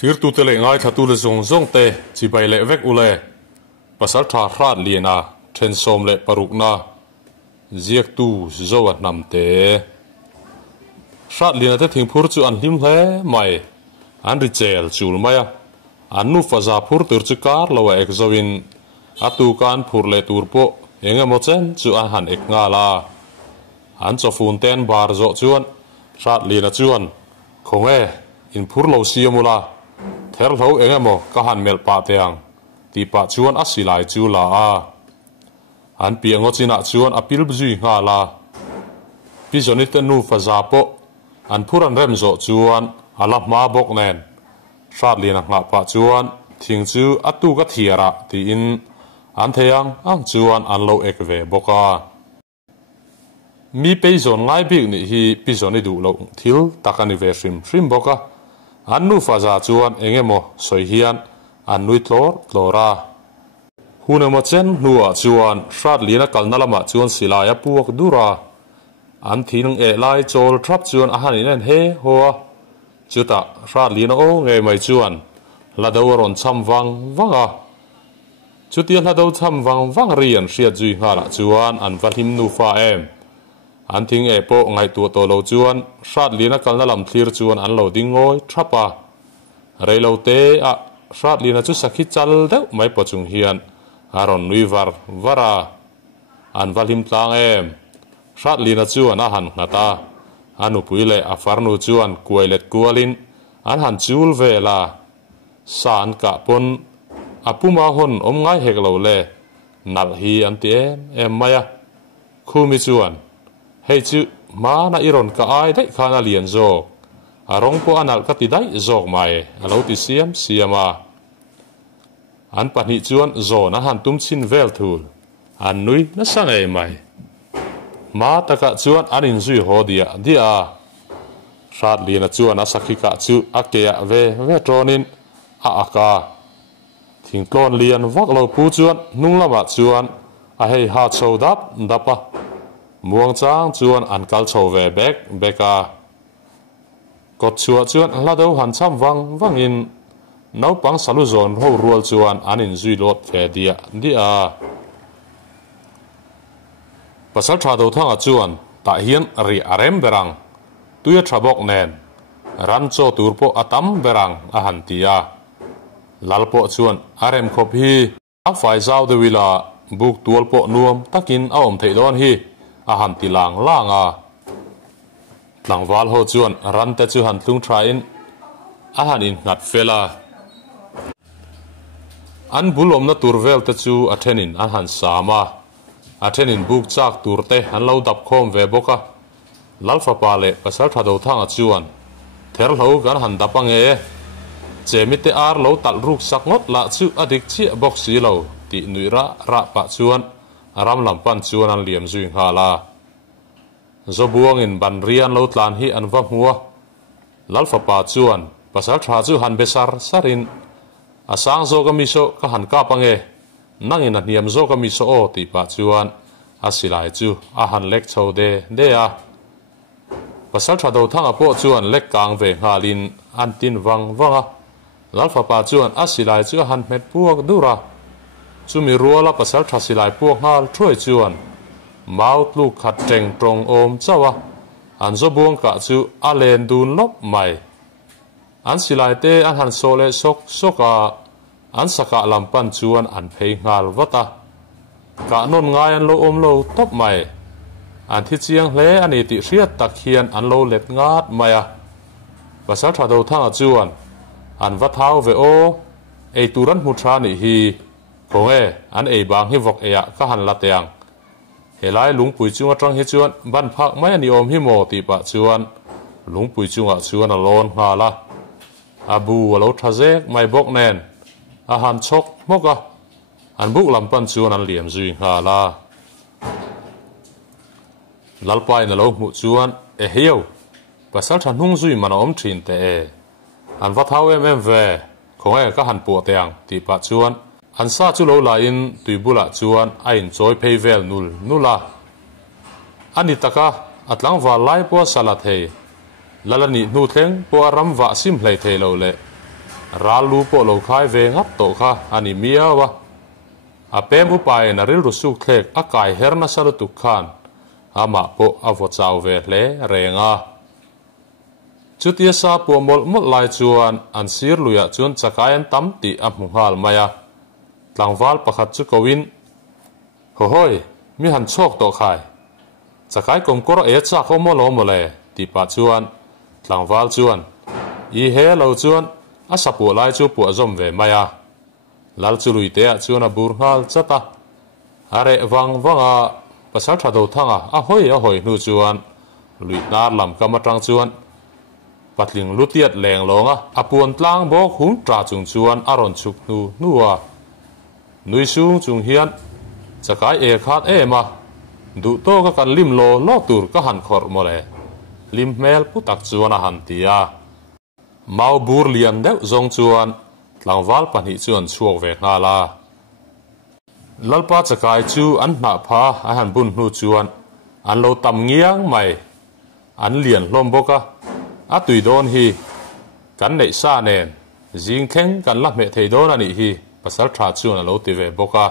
thir tu te le ngai thatu le zong zong te chi bai le vek ule pasal tha hrat liena then som le paruk na ziak tu zo at nam te hrat liena te thing phur chu an hlim hle mai an ri chel chul maya an nu faza phur tur chu kar lo ek zoin atu kan phur le tur po enga mo chen chu an han ek nga la an cho fun ten bar zo chuan hrat liena chuan khonge in phur lo siamula ther lo enga mo ka han mel pa teang ti pa chuan asilai chu la a an piango china chuan apil bzui nga la pi zonit nu faza po an phuran rem zo chuan ala ma bok nen hrat liena nga pa chuan thing chu atu ka thiara ti in an theyang ang chuan an lo ek ve boka mi pe zon ngai bik ni hi pi zoni du lo thil takani ve hrim boka an nu faza chuan engemo soi hian an nui tlora hunama chen nuwa chuan hrat liena kalna lama chuan silaya puak dura an thing e lai chol thrap chuan a hanin en he ho chuta hrat liena o nge mai chuan lado ron cham wanga chutian lado cham wang rian hriat zui ngala chuan an valim nu fa em an thing e po ngai tu to lo chuan hrat liena kalna lam thlir chuan an lo ding ngoi thapa reilo te a hrat liena chu sakhi chal deuh mai po chung hian aron nui vara an valim tlang em hrat liena chuan a han ngata anu puile a farnu chuan kuailet kualin an han chul vela san ka pon apuma hon om ngai hek lo le nal hi an ti em maya khumi chuan hei chu ma na iron ka ai dai khana lian zo arong po anal ka ti dai zok mai alo ti siama an pani chuan zo na han tum chin vel thul an nui na sang ei mai ma taka chuan anin zui ho dia hrat liena chuan a sakhi ka chu akea ve tronin a aka thing tlon lian vak lo pu chuan nung lama chuan a hei ha chodap dapa muang chang chuan an kal chho ve beka kot chua chuan lado han cham wangin nau pang salu zon ho rual chuan anin zui lot the dia pasal tha do thanga chuan ta hian ri arem berang tuya thabok nen ran cho turpo atam berang a han tia lalpo chuan arem khop hi a fai zau de wila buk tualpo nuam takin a om theilon hi a han ti langa tlangwal ho chuan ran te chu han tlung tha in a han in ngat fela an bulom na turvel te chu a thenin an han sama a thenin buk chak turte an lo dap khom ve boka lalfa pale pasal thado thanga chuan ther lo kan han dapange chemite ar lo tal ruk sakngot la chu adik chi box si lo ti nuira ra pa chuan aram lampan chuan an liam zui hala zo buang in ban rian lo tlan hi an va hua lalfa pa chuan pasal tha chu han besar sarin asang zo ka miso ka han ka pange nangin a niam zo ka miso o ti pa chuan asilai chu a han lek chode a pasal tha do thanga po chuan lek kang ve ngalin an tin wanga lalfa pa chuan asilai chu han met puak dura chumi ruala pasal tha silai puak ngal throi chuan maut lu khat teng trong om chawa an zo buang ka chu alen dun lop mai an silai te an han sole soka an saka lampan chuan an phei ngal wata ka non ngai an lo om lo top mai an thi chiang hle ani ti hriat tak hian an lo let ngat maya pasal tha do thanga chuan an va thau ve o ei turan mu tha ni hi khonge an ei bang hi vok eya ka han la teang helai lungpui chunga tang hi chuan ban phak mai ani om hi mo ti pa chuan lungpui chunga chuan a lon ngala abu alo thazek mai bok nen a han chok moka an buk lampan chuan an liam zui ngala lalpai na lo mu chuan e hiu pasal than hung zui man om thin te an va thau em ve khonge ka han pu teang ti pa chuan an sa chu lo la in tuibula chuan a in choi pheivel nula ani taka atlang wa lai po salat he lalani nu thleng po ram wa sim hlei thei lo le ralu po lo khai ve ngap to kha ani mia wa apem upai na ril rusuk thek akai herna sarutu khan ama po avo chau ve hle renga chutia sa po mol mol lai chuan an sir luya chuan chakayan tam ti a munghal maya tlangwal pakhat chu kowin hoi mi han chok to khai chakai komkor e cha ko molo mole ti pa chuan tlangwal chuan i he lo chuan a sapu lai chu pu azom ve maya lal chu lui te chuan a bur ngal chata are wang wanga pasal thado thanga a hoi nu chuan lui nar lam kamatang chuan patling lutiat leng longa apuan tlang bok hung tra chung chuan aron chuk nu nuwa nui sung chung hian chakai e khat ema du to ka kan lim lo tur ka han khor mole lim mel putak chuan a han tia mau bur lian deuh zong chuan tlangwal pahnih chuan chuak ve hna la lalpa chakai chu an hna pha a han bun hnu chuan an lo tam ngiang mai an lian hlom boka a tui don hi kan nei sa nen jing theng kan la me thei don ani hi pasal tha chuan a lo ti ve boka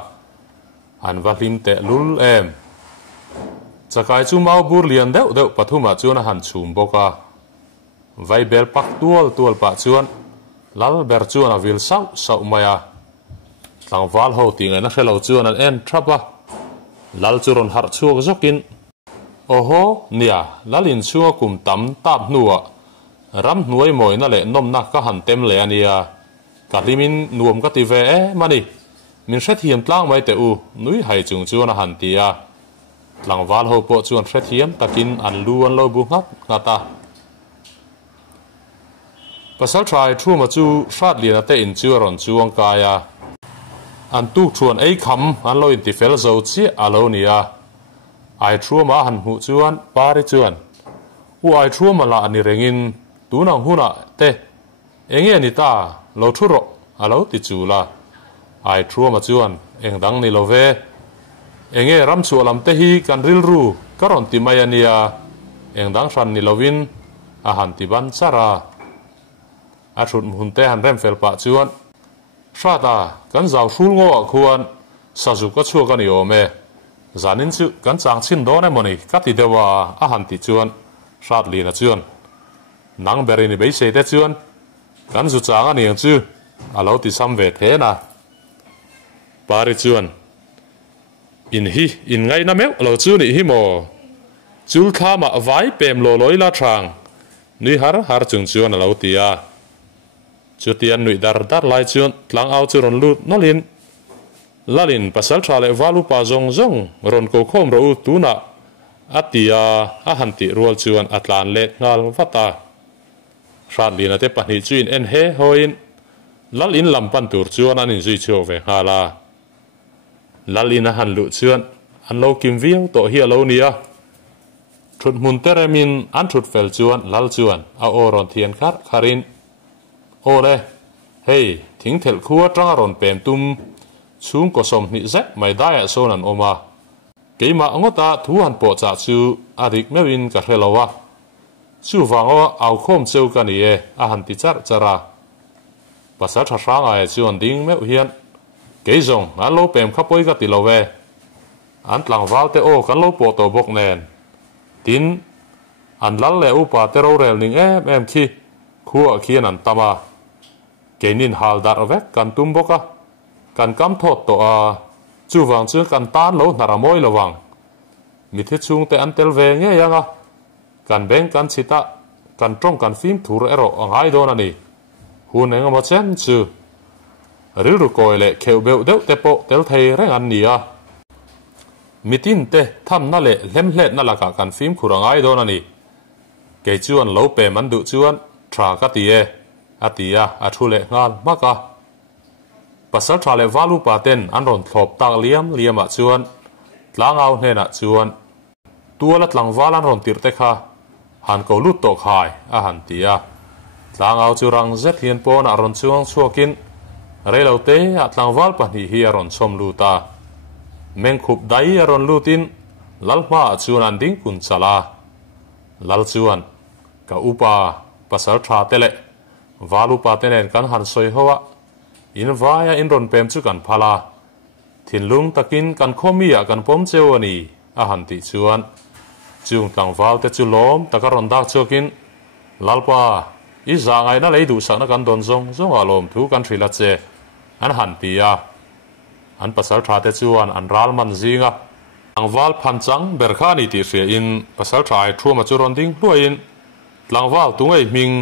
an valim te lul em chakai chu mau bur lian deuh pathuma chuan a han chum boka vai bel pak tual pa chuan lal ber chuan a vil sau maya tlangwal ho tinga na khelo chuan an en thapa lal churon har chuak zokin oho nia lalin chunga kum tam tap nuwa ram hnuai moi na le nom na ka han tem le ania kalimin nuam ka ti ve e mani min hret hiam tlang mai te u nui hai chung chuan a han tia tlangwal ho po chuan hret hiam takin an lu an lo bu ngata pasal trai thu ma chu hrat lian ate in chu ron chuang kaya an tu thuan ei kham an lo in ti fel zo chi alo nia ai thu ma han hu chuan pari chuan u ai thu ma la ani rengin tu nang huna te enge ni ta lo thu ro alo ti chu la ai thu ma chuan eng dang ni lo ve enge ram chu lam te hi kan ril ru karon ti mai ania eng dang ran ni lovin a han ti ban chara a thut mun te han rem fel pa chuan shata kan zaw hrul ngo khuan sazu ka chu ka ni ome zanin chu kan chang chin do na moni ka ti dewa a han ti chuan shat li na chuan nang beri ni be se te chuan kan zu chang ani ang chu alo ti sam ve the na pari chuan in ngai na meu lo chu ni hi mo chul kha ma vai pem lo loi la thang ni har chung chuan alo tia chutian nui dar lai chuan tlang au chu ron lut nolin lalin pasal thale valu pa zong ron ko khom ro tu na atia a hanti rual chuan atlan le ngal vata shat lina te pani chuin en he hoin lalin lampan tur chuan anin zui chu ve hala lalina han lu chuan an lo kim viau to hi alo nia thut mun teremin an thut fel chuan lal chuan a oron thian kharin ole hey thing thel khuwa tanga ron pem tum chung ko som ni zek mai daya sonan oma keima ngota thu han po cha chu adik mewin ka hrelowa chu wango au khom cheu ka ni e a han ti chara pasa tha sang ai chuan ding me hian keizong an lo pem khapoi ka ti lowe an tlang wal te o kan lo po to bok nen tin an lal le upa te ro rel ning em khi khuwa khian an tama kenin hal dar vek kan tum boka kan kam thot to a chu wang chu kan tan lo naramoi lowang mi the chung te an tel ve nge yanga kan beng kan chita kan trong kan phim thur ero angai don ani hun eng ma chen chu ril ru koi le kheu beu deuh te po tel thei reng an nia mitin te tham na le lem hlet na laka kan phim khurangai don ani ke chuan lo pe man du chuan tra ka ti e atia athule ngal maka pasal thale valu paten an ron thlop tak liama chuan tlangau hena chuan tuala tlangwalan ron tir te kha han ko lut to khai a han tia tlangau chu rang zet hian pon a ron chuang chuakin relo te a tlangwal pahnih hi a ron chom luta meng khup dai a ron lutin lalma chuan an ding kun chala lal chuan ka upa pasal tha tele valu pa tenen kan han soi hoa in vaya in ron pem chu kan phala thin lung takin kan khomia kan pom cheu ani a han ti chuan chung tlang val te chu lom taka ron dak chokin lalpa i za ngai na leidu sakna kan don zong zong alom thu kan thrila che an han tia an pasal tha te chuan an ral man zinga tlangwal phanchang berkhani ti hria in pasal thai thuma chu ron ding hluain tlangwal tungai ming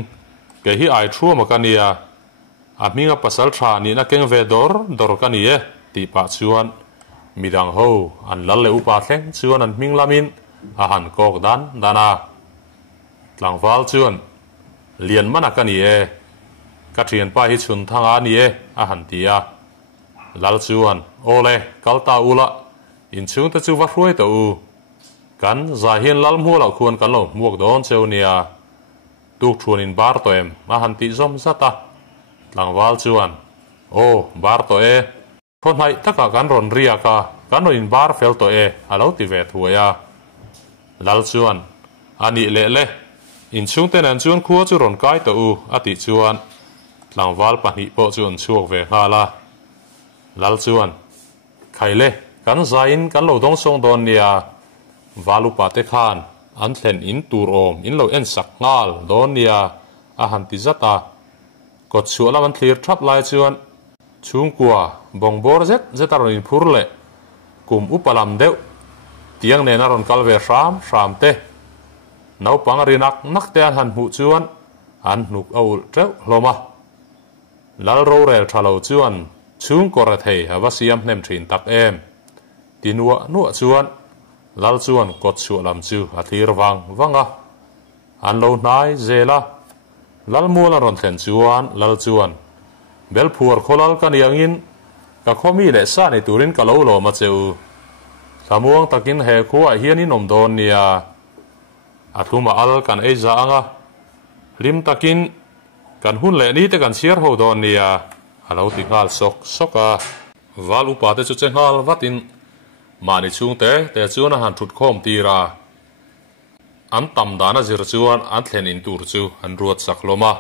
ke hi ai thuma kania a minga pasal tha ni na keng ve dor kanie ti pa chuan midang ho an lal le upa thleng chuan an ming lamin a han kok dan dana tlangwal chuan lian mana kanie ka thian pa hi chun thanga nie a han tia lal chuan ole kalta ula in chung ta chu va hruai to u kan za hian lal mu lo khuan kan lo muak don cheu nia tu thuan in bar to em ma han ti zom zata tlangwal chuan o bar to e thon hai taka kan ron ria ka kan ro in bar fel to e alo ti ve thuaya lal chuan ani le in chung ten an chuan khua chu ron kai to u ati chuan tlangwal pahni po chuan chuak ve hala lal chuan khaile kan zain kan lo dong song don nia valu pa te khan an thlen in tur om in lo en sak ngal don nia a han ti zata kot chu la man thlir thap lai chuan chung kwa bong bor zetaron in phur le kum upalam deuh tiang ne na ron kal ve ram te nau pang rinak nak te an han hu chuan an hnuk aul treu hloma lal ro rel thalo chuan chung kora thei hawa siam hnem thin tak em tinua nu chuan lal chuan kot chu lam chu a thlir wanga an lo nai zela lal mu la ron thlen chuan lal chuan bel phuar kholal kan yangin ka khomi le sa ni turin ka lo lo ma cheu thamuang takin he khuwa hian in om don nia athuma al kan eiza anga lim takin kan hun le ni te kan siar ho don nia alo ti ngal soka valu pa te chu chengal watin mani chung te chuan a han thut khom tira an tam dana zir chuan an thlen in tur chu an ruat sak loma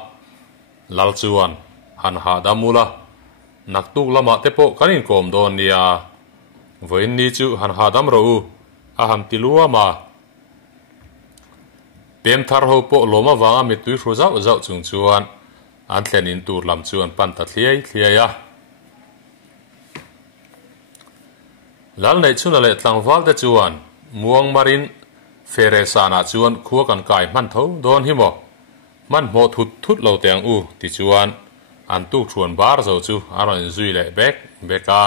lal chuan han ha damula naktuk lama te po kanin kom don nia voin ni chu han ha dam ro a ham tilua ma pem thar ho po loma wanga mi tui hru zau chung chuan an thlen in tur lam chuan pan ta thliaya lal nei chuna le tlangwal te chuan muang marin fere sana chuan khua kan kai man tho don hi mo man mo thut lo teng u ti chuan an tu thuan bar zo chu aron zui le beka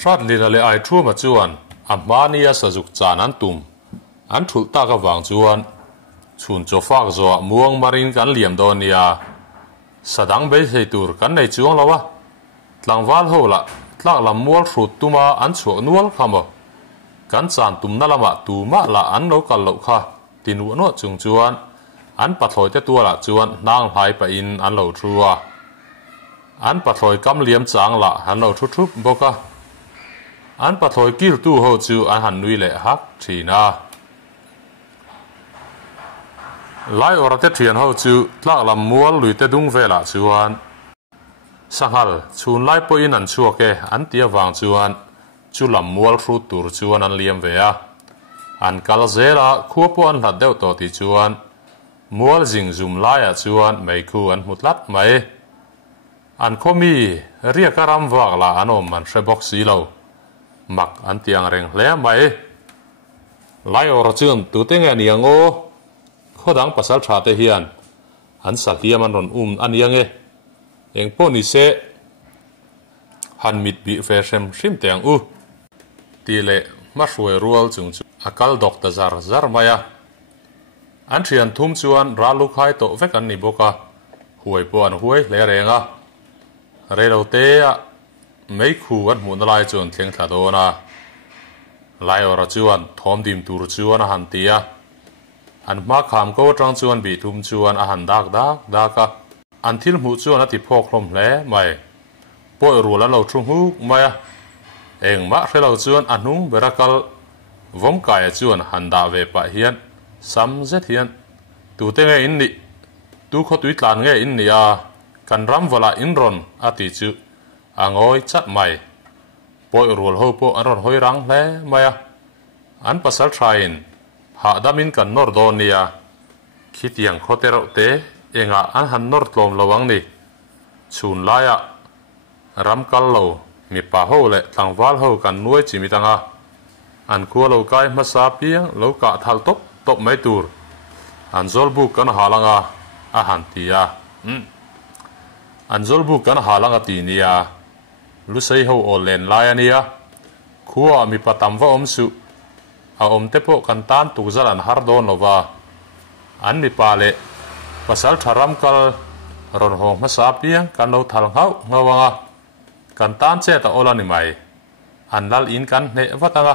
shat lina le ai thu ma chuan amania sajuk chan an tum an thul ta ka wang chuan chun cho fak zo muang marin kan liam don nia sadang be sei tur kan nei chuang lawa tlangwal ho la tlak lam mual hrut tuma an chuak nual khamo kan chan tum na lama tuma la an lo kal lo kha tinu no chung chuan an pathloi te tua la chuan nang hai pa in an lo thua an pathloi kam liam chang la an lo thup boka an pathloi kil tu ho chu an han nui le hak thina lai orate thian ho chu tlak lam mual lui te dung vela chuan sanghal chun lai po in an chuake an tia wang chuan chu lam mual hru tur chuan an liam ve a an kal zela khua po an hlat deuh to ti chuan mual jing zum lai a chuan mei khu an mutlat mai an khomi ria karam wak la anom man hrebok si lo mak an tiang reng hle mai lai ora chuan tu te nge niango khodang pasal tha te hian an sathiam an ron an yange eng po ni se han mit bi fe hrim teng u ti le ma hruai rual chung chu akal dok ta zar maya an thian thum chuan ralu khai to vek an ni boka huai po an huai le renga relo te a mei khu an mun lai chuan thleng thla dona lai ora chuan thom dim tur chuan a han tia an ma kham ko tang chuan bi thum chuan a han dak ka an thil mu chuan a ti phok hlom hle mai poi ru la lo thu hu maya eng ma hrelo chuan anung berakal vom kai chuan han da ve pa hian sam zet hian tu te nge in ni tu kho tui tlan nge in ni a kan ram wala in ron ati chu angoi chat mai poi rul ho po aron hoi rang hle maya an pasal train ha damin kan nor don nia khitiang khotero te enga an han nor tlom lawang ni chun laya ram kal lo mi pa ho le tlangwal ho kan nuai chimi tanga an khu lo kai ma sa piang lo ka thal top mai tur an zol bu kan halanga a han tia an zol bu kan halanga ti nia lu sei ho o len lai ania khuwa mi patam wa om su a om te po kan tan tu zal an har don lova an mi pa le pasal tharam kal ron hong ma sa piang kan lo thal ngau ngawanga kan tan che ta ola ni mai an lal in kan ne watanga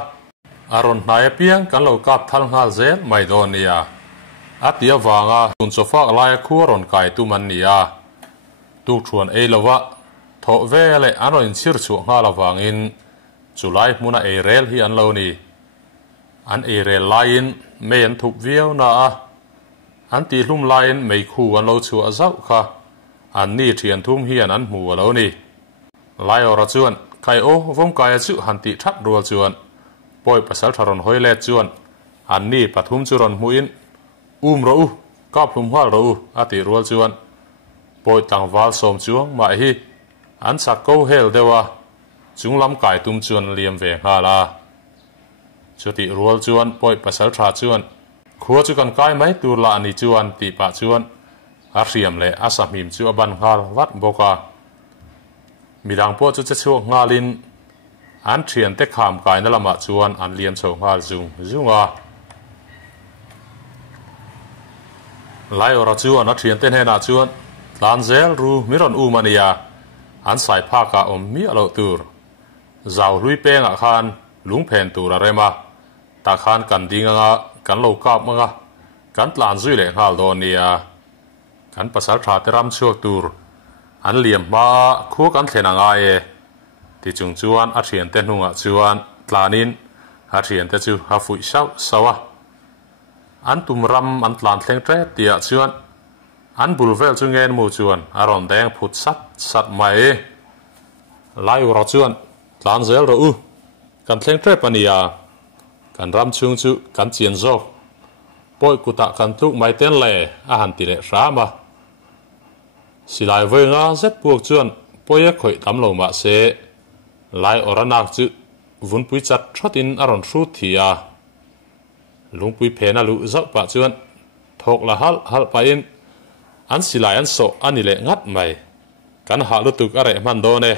aron nai piang kan lo kap thal ngal zel mai don nia atia wanga tun sofa lai khu ron kai tu man nia tu thuan e lova tho ve le anon sir chu nga lawangin chulai muna e rel hi an lo ni an e rel lain me an thup viau na an ti hlum lain mei khu an lo chu azau kha an ni thian thum hi an mu lo ni lai ora chuan kai o vom kai chu han ti thap rual chuan poi pasal tharon hoile chuan an ni pathum chu ron muin ro u ka phum hal ro u ati rual chuan poi tangwal som chuang ma hi an sak ko hel dewa chung lam kai tum chuan liam ve hala chuti rual chuan poi pasal tha chuan khua chu kan kai mai tur la ani chuan ti pa chuan a riam le asamim chu aban hal wat boka midang po chu chu ngalin an thian te kham kai na lama chuan an lian chho ngal zunga lai ora chuan a thian te hena chuan tlan zel ru miron mania an sai pha ka om mi alo tur zau hlui peng a khan lung phen tur a rema ta khan kan dinga kan lo kap manga kan tlan zui le hal don nia kan pasal tha te ram chuak tur an liam ma khu kan thlena nga e ti chung chuan a thian te hnunga chuan tlanin a thian te chu ha fui sau sawa an tum ram an tlan thleng tre tia chuan an bulvel chu ngen mu chuan aron deng phut sat mai lai ura chuan tlan zel ro u kan thleng tre pania kan ram chung chu kan chian zo poi kuta kan tuk mai ten le a han ti le rama silai voi nga zet puak chuan poi a khoi tam lo ma se lai ora nak chu vun pui chat thotin aron thu thia lungpui phena lu zau pa chuan thok la hal pa in an silai an so ani le ngat mai kan ha lu tuk are man do ne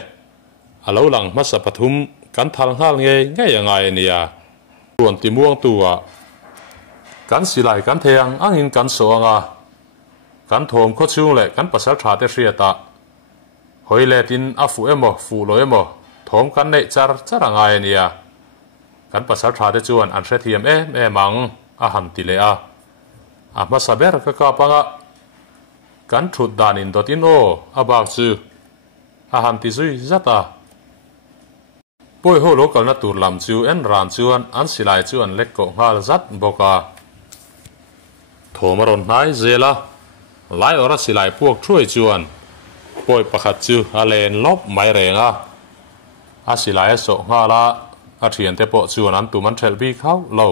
alo lang ma sa pathum kan thal ngal nge ngai nia tuan ti muang tua kan silai kan theng angin kan so anga kan thom kho chung le kan pasal tha te hriata hoile tin afu emo fu lo emo thom kan nei charanga nia kan pasal tha te chuan an hre thiam mang a han ti le a ma saber ka panga kan thut danin dotin o abak chu a han ti zui zata poi ho lokal na tur lam chu en ran chuan an silai chuan lek ko ngal zat boka thomaron nai zela lai ora silai puak throi chuan poi pakhat chu alen lop mai renga a silai so ngala a thian te po chuan an tuman thel bi khau lo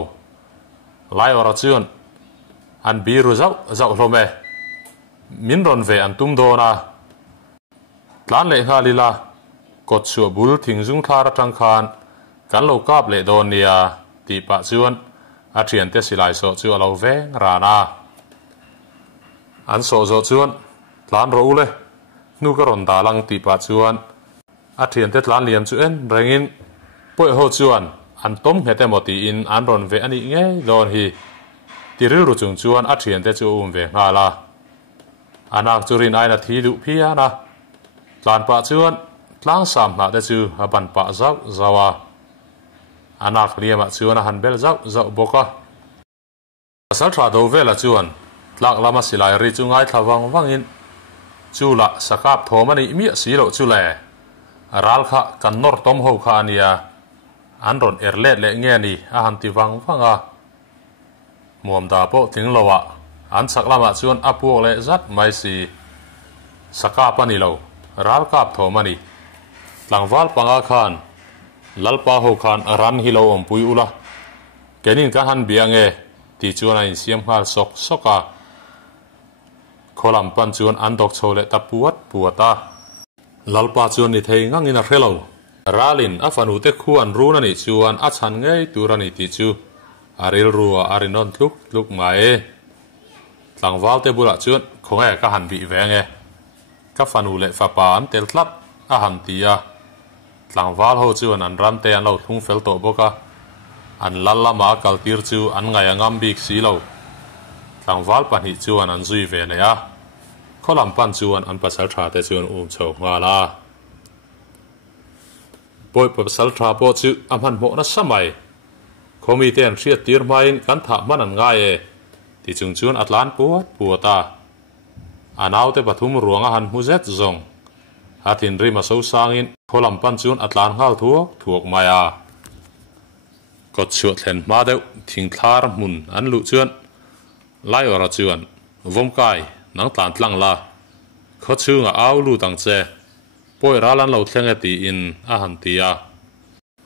lai ora chuan an bi ru zau hlome min ron ve an tum dona tlan le halila kot chu bul thing jung thar atang khan kan lo kap le don nia ti pa chuan a thian te silai so chu alo ve rana an so zo chuan tlan ro le nu ka ron da lang ti pa chuan a thian te tlan liam chu en rengin poi ho chuan an tom hete moti in an ron ve ani nge don hi ti ru ru chung chuan a thian te chu ve ngala anak churin aina thi du phia na tlan pa chuan tlang sam na te chu a ban pa zau zawa anak liama chuan a han bel zau boka asal tha do vela chuan tlak lama silai ri chungai thawang wangin chula sakap thomani mi si lo chule ral kha kan nor tom ho kha ania an ron erlet le nge ni a han ti wanga muam da po ting lowa an saklama chuan apuak le zat mai si saka pani lo ral kap thomani tlangwal panga khan lalpa ho khan ran hi lo om pui ula kenin ka han biange ti chuan a in siam hal sok soka kholam pan chuan an dok chole ta puata lalpa chuan ni thei ngang in a hrelo ralin a fanu te khu an run ani chuan a chan ngei turani ti chu aril ruwa arinon tluk mai tlangwal te bula chuan khonge ka han bi venge ka fanu le fa pa an tel tlat a han tia tlangwal ho chuan an ram te an lo thlung fel to boka an lallama kaltir chu an ngai angam bik si lo tlangwal pahnih chuan an zui ve le a kholam pan chuan an pasal tha te chuan chho nga la poi pasal tha po chu amhan mo na samai khomi ten riat tir main kan tha man an ngai e ti chung chuan atlan puata anaw te pathum ruanga han huzet zong hatin rima so sangin kholam pan chuan atlan ngal thuak maya kot chuat thlen ma deuh thing thlar mun an lu chuan lai ora chuan vom kai nang tlan tlang la kho chunga aw lu tang che poi ralan lo thlenge ti in a han tia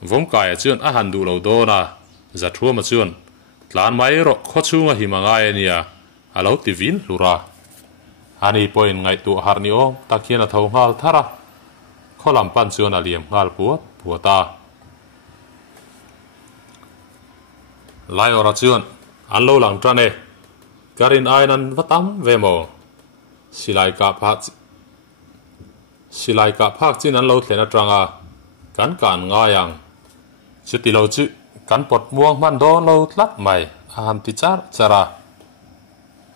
vom kai chuan a han du lo do na za thuama chuan tlan mai ro kho chunga hi manga enia alo ti vin lura ani poin ngai tu harni o takiana tho ngal thara kholam pan chuan a liam ngal puata lai ora chuan an lo lang trane karin ainan vatam vemo silai ka phak chin an lo thlena tranga kan nga yang chuti lo chu kan pot muang man do lo tlat mai han ti chara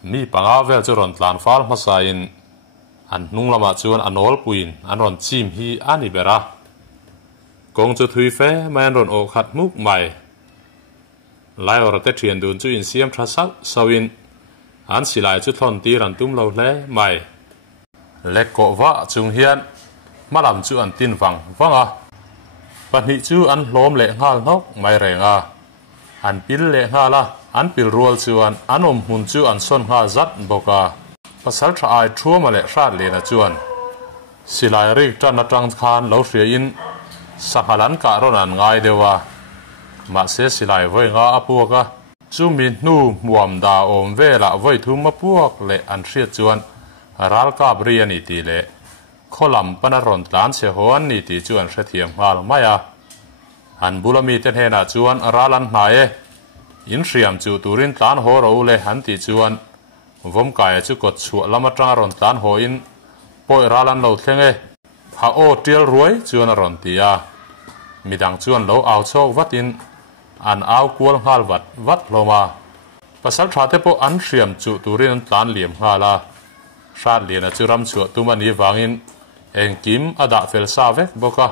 mi panga vel chu ron tlan fal masa in an hnung lama chuan anol puin an ron chim hi ani bera kong chu thui fe man ron o khat muk mai lai ora te thian dun chu in siam tha sawin an silai chu thon ti ran tum lo hle mai le ko wa chung hian malam chu an tin wanga pahni chu an hlom le ngal nok mai renga an pil le ngala an pil rual chuan an hun chu an son nga zat boka pasal tha ai thuama le hrat le na chuan silai rik tan na tang khan lo hria in sakhalan ka ron an ngai dewa ma se silai voi nga apuaka chu min nu muam da om vela voi thum apuak le an hria chuan ral ka bri ani ti le kholam pana ron tlan se hon ni ti chuan hre thiam ngal maya an bulami te hena chuan ralan hnae in hriam chu turin tlan ho ro le han ti chuan vom kai chu kot chu lama tang ron tlan ho in poi ralan lo thlenge ha o tial ruai chuan ron tia midang chuan lo aw chok watin an aw kual ngal wat loma pasal thate po an hriam chu turin tlan liam ngala hrat lian chu ram chu tumani wangin engkim ada fel sa vek boka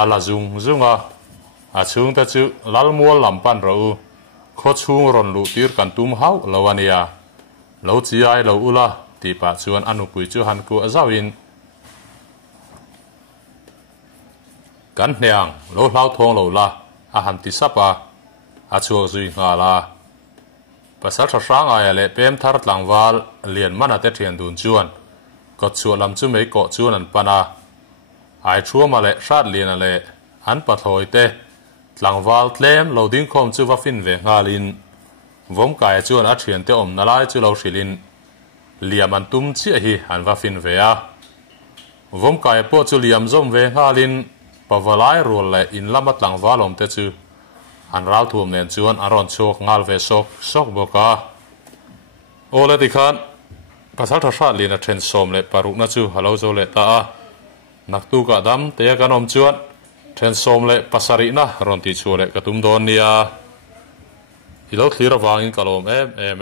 ala zunga a chung ta chu lalmual lampan ro kho chung ron lu tir kan tum hau lawania lo chi ai lo ula ti pa chuan anu pui chu han ku azawin kan hneang lo hlau thong lo la a han ti sapa a chuak zui nga la pasal tha sang ai le pem thar tlangwal lian mana te thian dun chuan ko chu lam chu mei ko chuan an pana ai thuama le hrat lian ale an pathloi te tlangwal tlem lo ding khom chu wa fin ve ngalin vom kai chuan a thian te om na lai chu lo hrilin liam an tum chi hi an wa fin ve a vom kai po chu liam zom ve ngalin pawalai rol le in lama tlangwal om te chu an ral thum nen chuan aron chok ngal ve sok boka ole ti khan pasal tha hrat lin a then som le paruk na chu halo zo le ta a nak tu ka dam te kanom chuan then som le pasari na ron ti chu le katum don nia ilo thlir awangin kalom em